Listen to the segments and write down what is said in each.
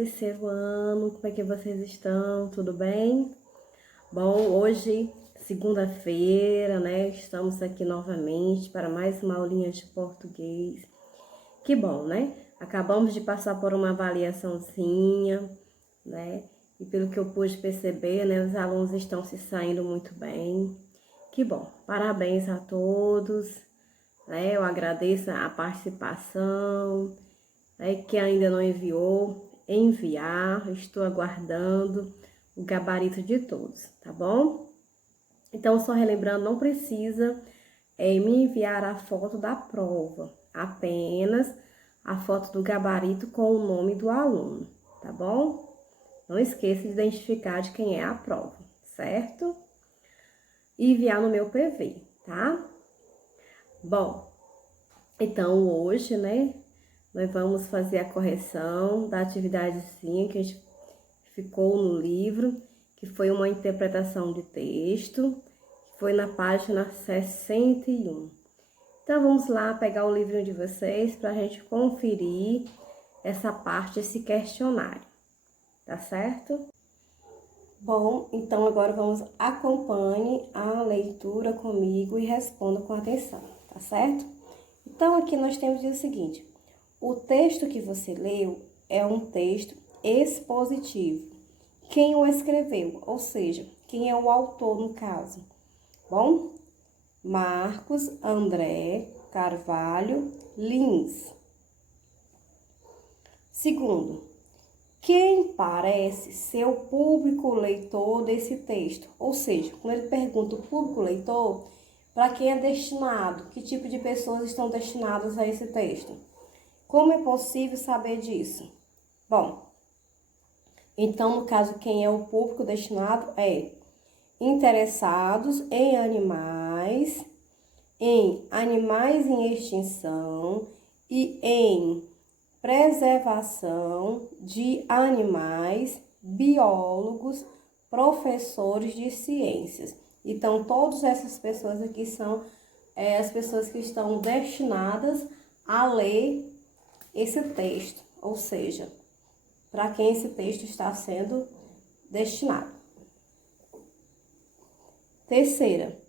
terceiro ano, como é que vocês estão? Tudo bem? Bom, hoje, segunda-feira, né? Estamos aqui novamente para mais uma aulinha de português. Que bom, né? Acabamos de passar por uma avaliaçãozinha, né? E pelo que eu pude perceber, né? Os alunos estão se saindo muito bem. Que bom, parabéns a todos, né? Eu agradeço a participação. Que ainda não enviar, estou aguardando o gabarito de todos, tá bom? Então, só relembrando, não precisa me enviar a foto da prova, apenas a foto do gabarito com o nome do aluno, tá bom? Não esqueça de identificar de quem é a prova, certo? E enviar no meu PV, tá? Bom, então hoje, né? Nós vamos fazer a correção da atividadezinha que a gente ficou no livro, que foi uma interpretação de texto, que foi na página 61. Então, vamos lá pegar o livrinho de vocês para a gente conferir essa parte, esse questionário, tá certo? Bom, então agora acompanhe a leitura comigo e responda com atenção, tá certo? Então, aqui nós temos o seguinte: o texto que você leu é um texto expositivo. Quem o escreveu, ou seja, quem é o autor no caso? Bom, Marcos André Carvalho Lins. Segundo, quem parece ser o público leitor desse texto? Ou seja, quando ele pergunta o público leitor, para quem é destinado? Que tipo de pessoas estão destinadas a esse texto? Como é possível saber disso? Bom, então, no caso, quem é o público destinado é interessados em animais em extinção e em preservação de animais, biólogos, professores de ciências. Então, todas essas pessoas aqui são as pessoas que estão destinadas a ler esse texto, ou seja, para quem esse texto está sendo destinado. Terceira,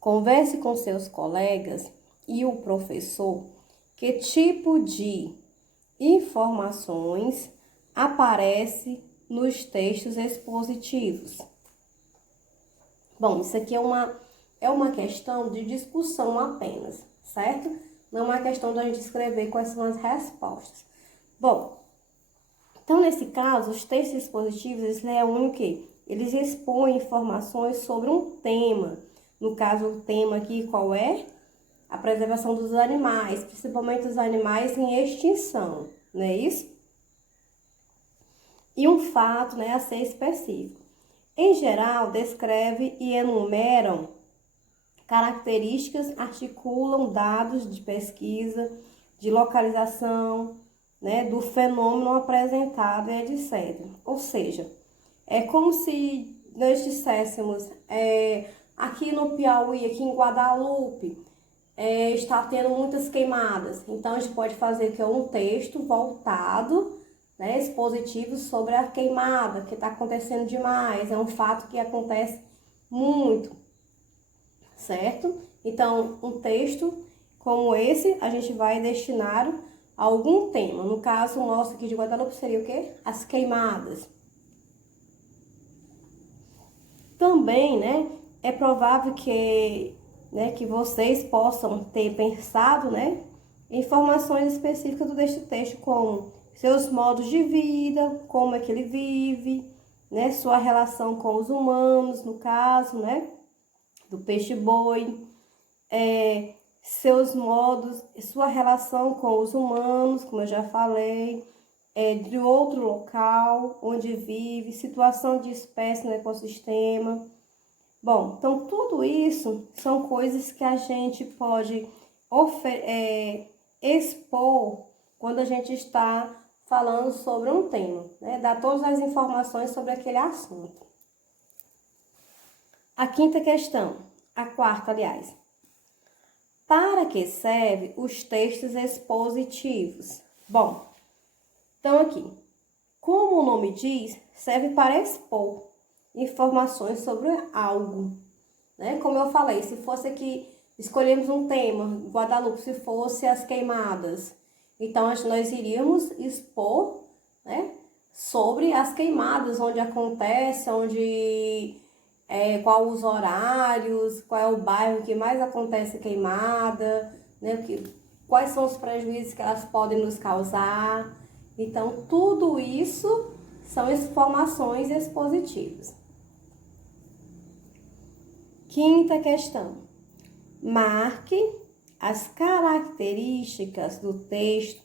converse com seus colegas e o professor que tipo de informações aparece nos textos expositivos. Bom, isso aqui é uma questão de discussão apenas, certo? Não é uma questão da gente escrever quais são as respostas. Bom, então nesse caso, os textos expositivos, eles reúnem o quê? Eles expõem informações sobre um tema. No caso, o tema aqui qual é? A preservação dos animais, principalmente os animais em extinção, não é isso? E um fato, né, a ser específico. Em geral, descreve e enumeram características, articulam dados de pesquisa, de localização, né, do fenômeno apresentado, etc. Ou seja, é como se nós disséssemos, aqui no Piauí, aqui em Guadalupe, está tendo muitas queimadas. Então, a gente pode fazer que é um texto voltado, né, expositivo sobre a queimada, que está acontecendo demais, é um fato que acontece muito, certo? Então, um texto como esse, a gente vai destinar a algum tema. No caso, o nosso aqui de Guadalupe seria o quê? As queimadas. Também, né, é provável que vocês possam ter pensado, né, informações específicas deste texto, como seus modos de vida, como é que ele vive, né, sua relação com os humanos, no caso, né, do peixe-boi, seus modos, sua relação com os humanos, como eu já falei, de outro local onde vive, situação de espécie no ecossistema. Bom, então tudo isso são coisas que a gente pode expor quando a gente está falando sobre um tema, né? Dar todas as informações sobre aquele assunto. A quarta, aliás. Para que servem os textos expositivos? Bom, Então, aqui, como o nome diz, serve para expor informações sobre algo, né? Como eu falei, se fosse aqui, escolhemos um tema, Guadalupe, se fosse as queimadas, então nós iríamos expor, né, sobre as queimadas, onde acontece, qual os horários, qual é o bairro que mais acontece queimada, né, quais são os prejuízos que elas podem nos causar. Então, tudo isso são informações expositivas. Quinta questão. Marque as características do texto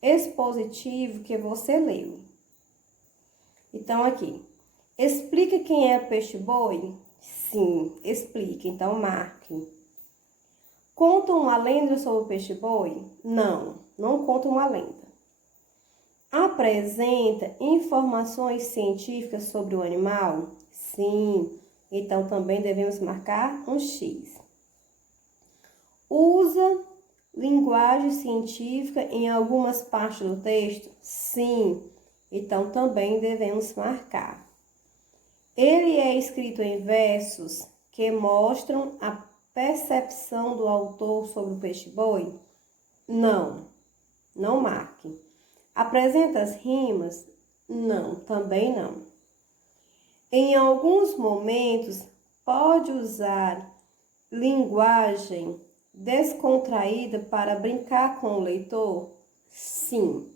expositivo que você leu. Então, aqui, explica quem é o peixe-boi? Sim, explica. Então, marque. Conta uma lenda sobre o peixe-boi? Não, não conta uma lenda. Apresenta informações científicas sobre o animal? Sim, então também devemos marcar um X. Usa linguagem científica em algumas partes do texto? Sim, então também devemos marcar. Ele é escrito em versos que mostram a percepção do autor sobre o peixe-boi? Não, não marque. Apresenta as rimas? Não, também não. Em alguns momentos, pode usar linguagem descontraída para brincar com o leitor? Sim.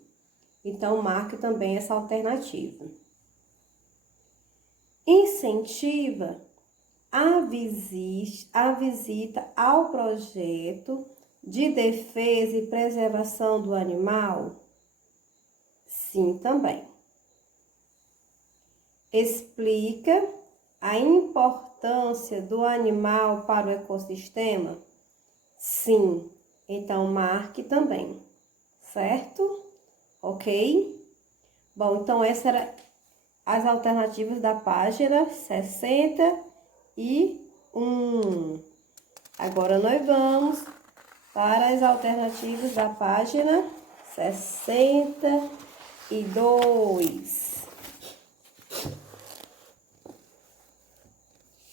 Então, marque também essa alternativa. Incentiva a visita ao projeto de defesa e preservação do animal? Sim, também. Explica a importância do animal para o ecossistema? Sim, então marque também, certo? Ok? Bom, então essas eram as alternativas da página 61. Agora nós vamos para as alternativas da página 62.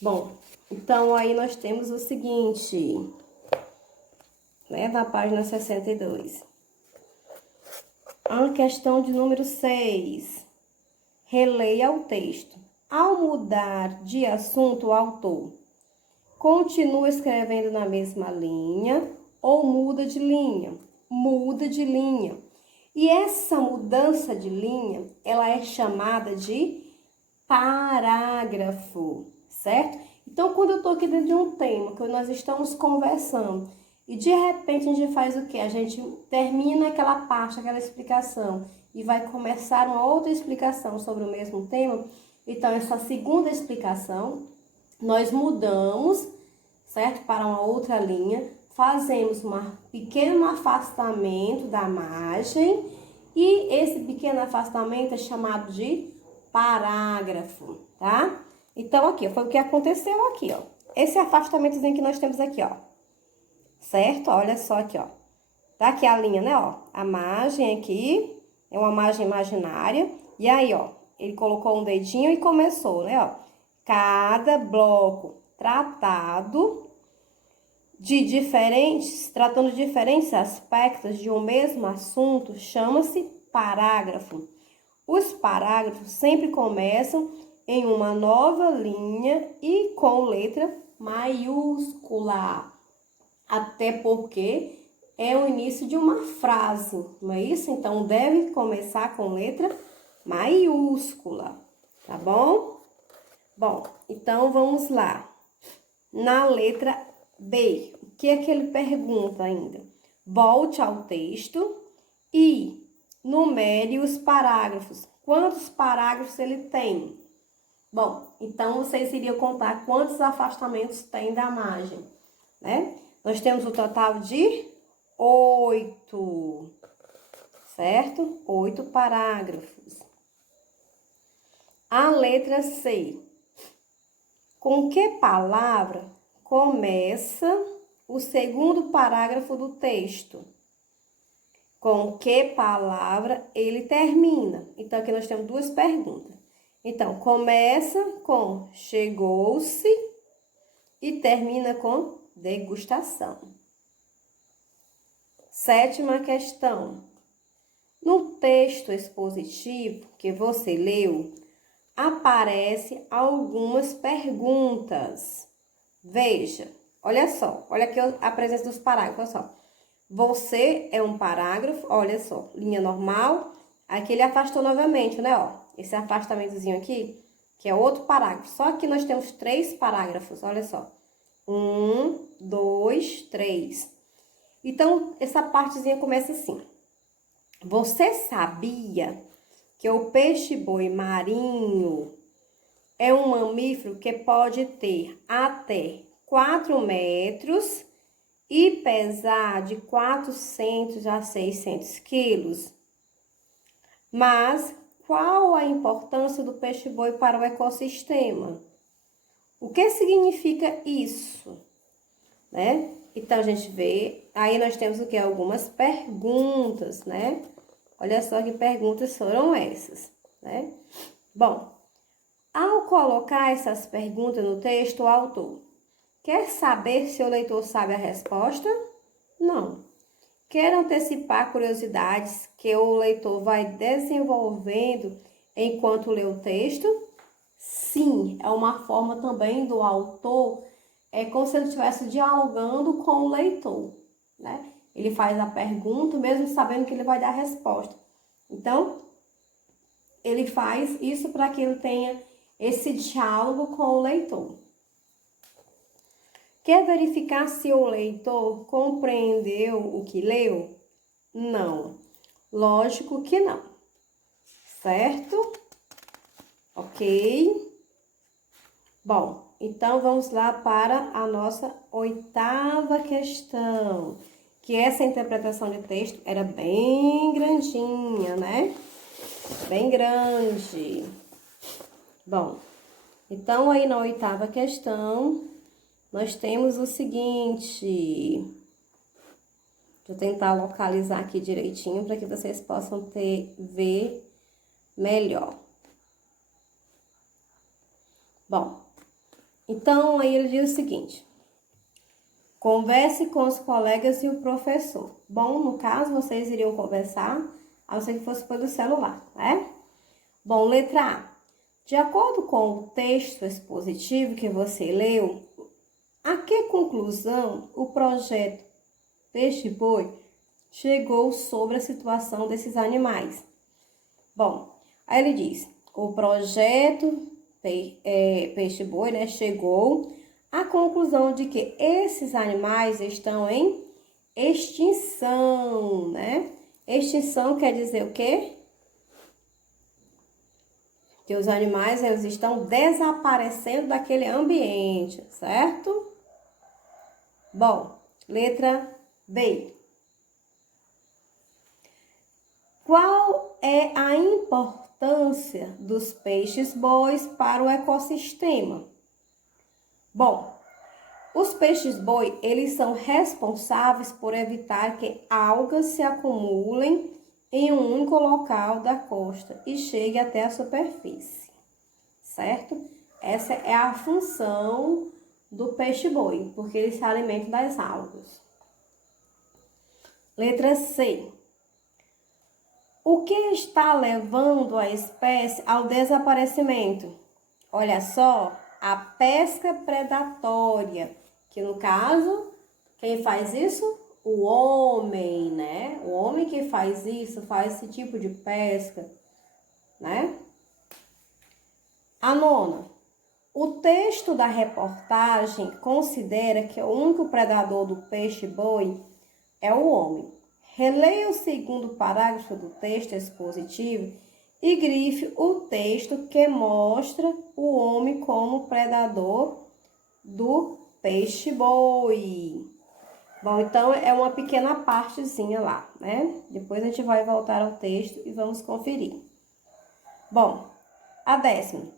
Bom, então aí nós temos o seguinte, né, na página 62. A questão de número 6. Releia o texto. Ao mudar de assunto, o autor continua escrevendo na mesma linha ou muda de linha? Muda de linha. E essa mudança de linha, ela é chamada de parágrafo, certo? Então, quando eu estou aqui dentro de um tema, que nós estamos conversando, e de repente a gente faz o quê? A gente termina aquela parte, aquela explicação, e vai começar uma outra explicação sobre o mesmo tema. Então, essa segunda explicação, nós mudamos, certo? Para uma outra linha, fazemos um pequeno afastamento da margem, e esse pequeno afastamento é chamado de parágrafo, tá? Então, aqui, foi o que aconteceu aqui, ó. Esse afastamentozinho que nós temos aqui, ó. Certo? Olha só aqui, ó. Tá aqui a linha, né, ó. A margem aqui é uma margem imaginária. E aí, ó, ele colocou um dedinho e começou, né, ó. Cada bloco tratando diferentes aspectos de um mesmo assunto chama-se parágrafo. Os parágrafos sempre começam em uma nova linha e com letra maiúscula. Até porque é o início de uma frase, não é isso? Então, deve começar com letra maiúscula, tá bom? Bom, então vamos lá. Na letra B, o que é que ele pergunta ainda? Volte ao texto e numere os parágrafos. Quantos parágrafos ele tem? Bom, então vocês iriam contar quantos afastamentos tem da margem, né? Nós temos o total de 8, certo? 8 parágrafos. A letra C. Com que palavra começa o segundo parágrafo do texto? Com que palavra ele termina? Então, aqui nós temos duas perguntas. Então, começa com chegou-se e termina com degustação. 7ª questão. No texto expositivo que você leu, aparecem algumas perguntas. Veja, olha só, olha aqui a presença dos parágrafos, olha só. Você é um parágrafo, olha só, linha normal. Aqui ele afastou novamente, né, ó. Esse afastamentozinho aqui, que é outro parágrafo. Só que nós temos 3 parágrafos, olha só. 1, 2, 3. Então, essa partezinha começa assim. Você sabia que o peixe-boi marinho é um mamífero que pode ter até 4 metros e pesar de 400 a 600 quilos? Mas qual a importância do peixe-boi para o ecossistema? O que significa isso? Né? Então, a gente vê, aí nós temos o que? Algumas perguntas, né? Olha só que perguntas foram essas, né? Bom, ao colocar essas perguntas no texto, o autor quer saber se o leitor sabe a resposta? Não. Quer antecipar curiosidades que o leitor vai desenvolvendo enquanto lê o texto? Sim, é uma forma também do autor, é como se ele estivesse dialogando com o leitor, né? Ele faz a pergunta, mesmo sabendo que ele vai dar a resposta. Então, ele faz isso para que ele tenha esse diálogo com o leitor. Quer verificar se o leitor compreendeu o que leu? Não. Lógico que não. Certo? Ok? Bom, então vamos lá para a nossa 8ª questão. Que essa interpretação de texto era bem grandinha, né? Bem grande. Bom, então aí na 8ª questão, nós temos o seguinte. Deixa eu tentar localizar aqui direitinho para que vocês possam ver melhor. Bom, então aí ele diz o seguinte. Converse com os colegas e o professor. Bom, no caso, vocês iriam conversar, a não ser que fosse pelo celular, né? Bom, letra A. De acordo com o texto expositivo que você leu, a que conclusão o projeto Peixe-Boi chegou sobre a situação desses animais? Bom, aí ele diz, o projeto Peixe-Boi, né, chegou à conclusão de que esses animais estão em extinção, né? Extinção quer dizer o quê? Que os animais, eles estão desaparecendo daquele ambiente, certo? Bom, letra B. Qual é a importância dos peixes-bois para o ecossistema? Bom, os peixes-boi, eles são responsáveis por evitar que algas se acumulem em um único local da costa e chegue até a superfície, certo? Essa é a função do peixe-boi, porque eles se alimentam das algas. Letra C. O que está levando a espécie ao desaparecimento? Olha só, a pesca predatória, que no caso, quem faz isso? O homem, né? O homem que faz isso, faz esse tipo de pesca, né? A 9ª. O texto da reportagem considera que o único predador do peixe-boi é o homem. Releia o 2º parágrafo do texto expositivo e grife o texto que mostra o homem como predador do peixe-boi. Bom, então é uma pequena partezinha lá, né? Depois a gente vai voltar ao texto e vamos conferir. Bom, a 10ª.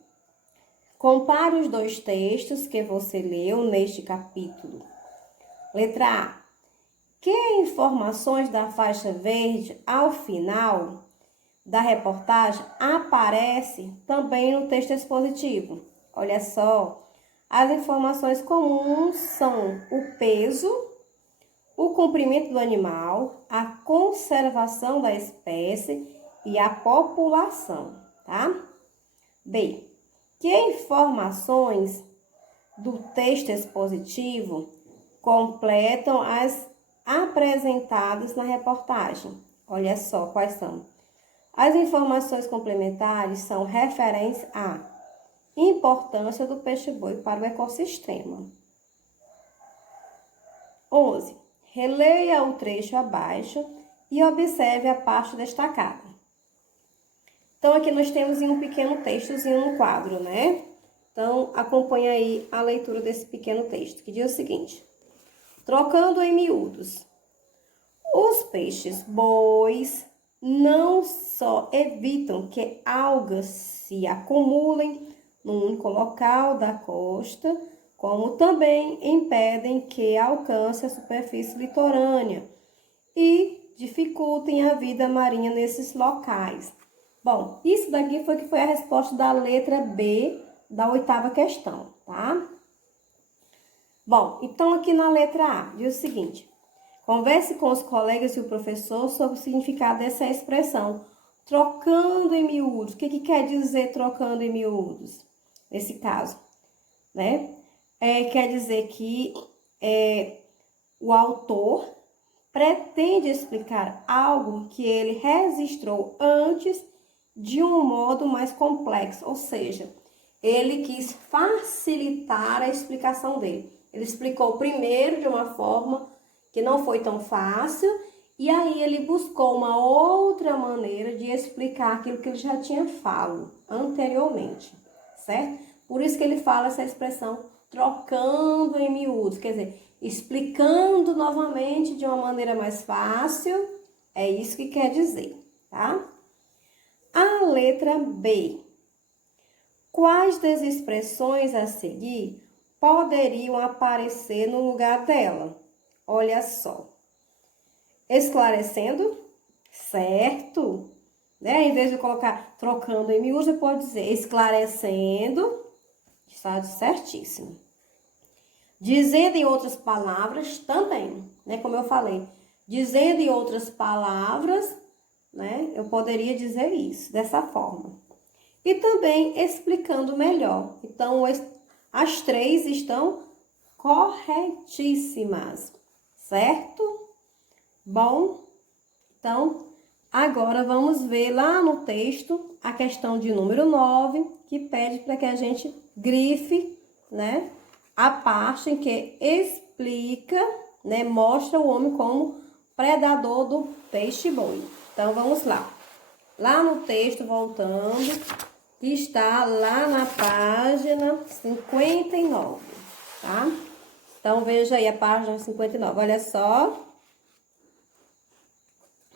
Compare os 2 textos que você leu neste capítulo. Letra A. Que informações da faixa verde ao final da reportagem aparece também no texto expositivo? Olha só, as informações comuns são o peso, o comprimento do animal, a conservação da espécie e a população, tá? B. Que informações do texto expositivo completam as apresentadas na reportagem? Olha só quais são. As informações complementares são referentes à importância do peixe-boi para o ecossistema. 11. Releia o trecho abaixo e observe a parte destacada. Então, aqui nós temos um pequeno textozinho no quadro, né? Então, acompanha aí a leitura desse pequeno texto, que diz o seguinte. Trocando em miúdos. Os peixes-bois não só evitam que algas se acumulem num único local da costa, como também impedem que alcance a superfície litorânea e dificultem a vida marinha nesses locais. Bom, isso daqui foi a resposta da letra B da 8ª questão, tá? Bom, então aqui na letra A, diz o seguinte. Converse com os colegas e o professor sobre o significado dessa expressão, trocando em miúdos. O que quer dizer trocando em miúdos? Nesse caso, né? Quer dizer que o autor pretende explicar algo que ele registrou antes de um modo mais complexo, ou seja, ele quis facilitar a explicação dele. Ele explicou primeiro de uma forma que não foi tão fácil, e aí ele buscou uma outra maneira de explicar aquilo que ele já tinha falado anteriormente, certo? Por isso que ele fala essa expressão trocando em miúdos, quer dizer, explicando novamente de uma maneira mais fácil, é isso que quer dizer, tá? A letra B. Quais das expressões a seguir poderiam aparecer no lugar dela? Olha só. Esclarecendo, certo? Né? Em vez de colocar trocando em miúdos, você pode dizer esclarecendo, está certíssimo. Dizendo em outras palavras também, né? Como eu falei, dizendo em outras palavras, né? Eu poderia dizer isso, dessa forma. E também explicando melhor. Então, as três estão corretíssimas, certo? Bom, então, agora vamos ver lá no texto a questão de número 9, que pede para que a gente grife, né, a parte em que explica, né, mostra o homem como predador do peixe-boi. Então, vamos lá. Lá no texto, voltando, está lá na página 59, tá? Então, veja aí a página 59, olha só.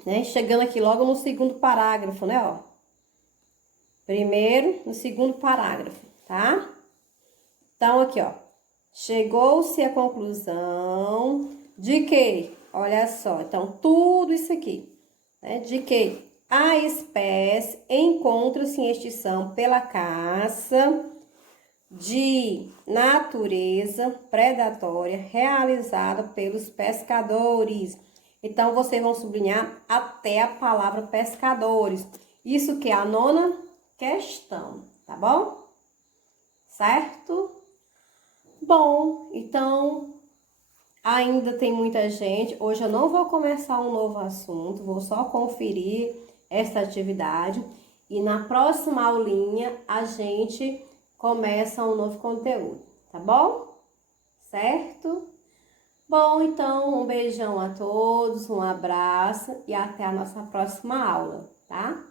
Né? Chegando aqui logo no segundo parágrafo, né, ó. Primeiro, no segundo parágrafo, tá? Então, aqui, ó. Chegou-se à conclusão de que, olha só, então, tudo isso aqui, né? De que a espécie encontra-se em extinção pela caça de natureza predatória realizada pelos pescadores. Então, vocês vão sublinhar até a palavra pescadores. Isso que é a 9ª questão, tá bom? Certo? Bom, então, ainda tem muita gente. Hoje eu não vou começar um novo assunto, vou só conferir essa atividade. E na próxima aulinha, a gente começa um novo conteúdo, tá bom? Certo? Bom, então, um beijão a todos, um abraço e até a nossa próxima aula, tá?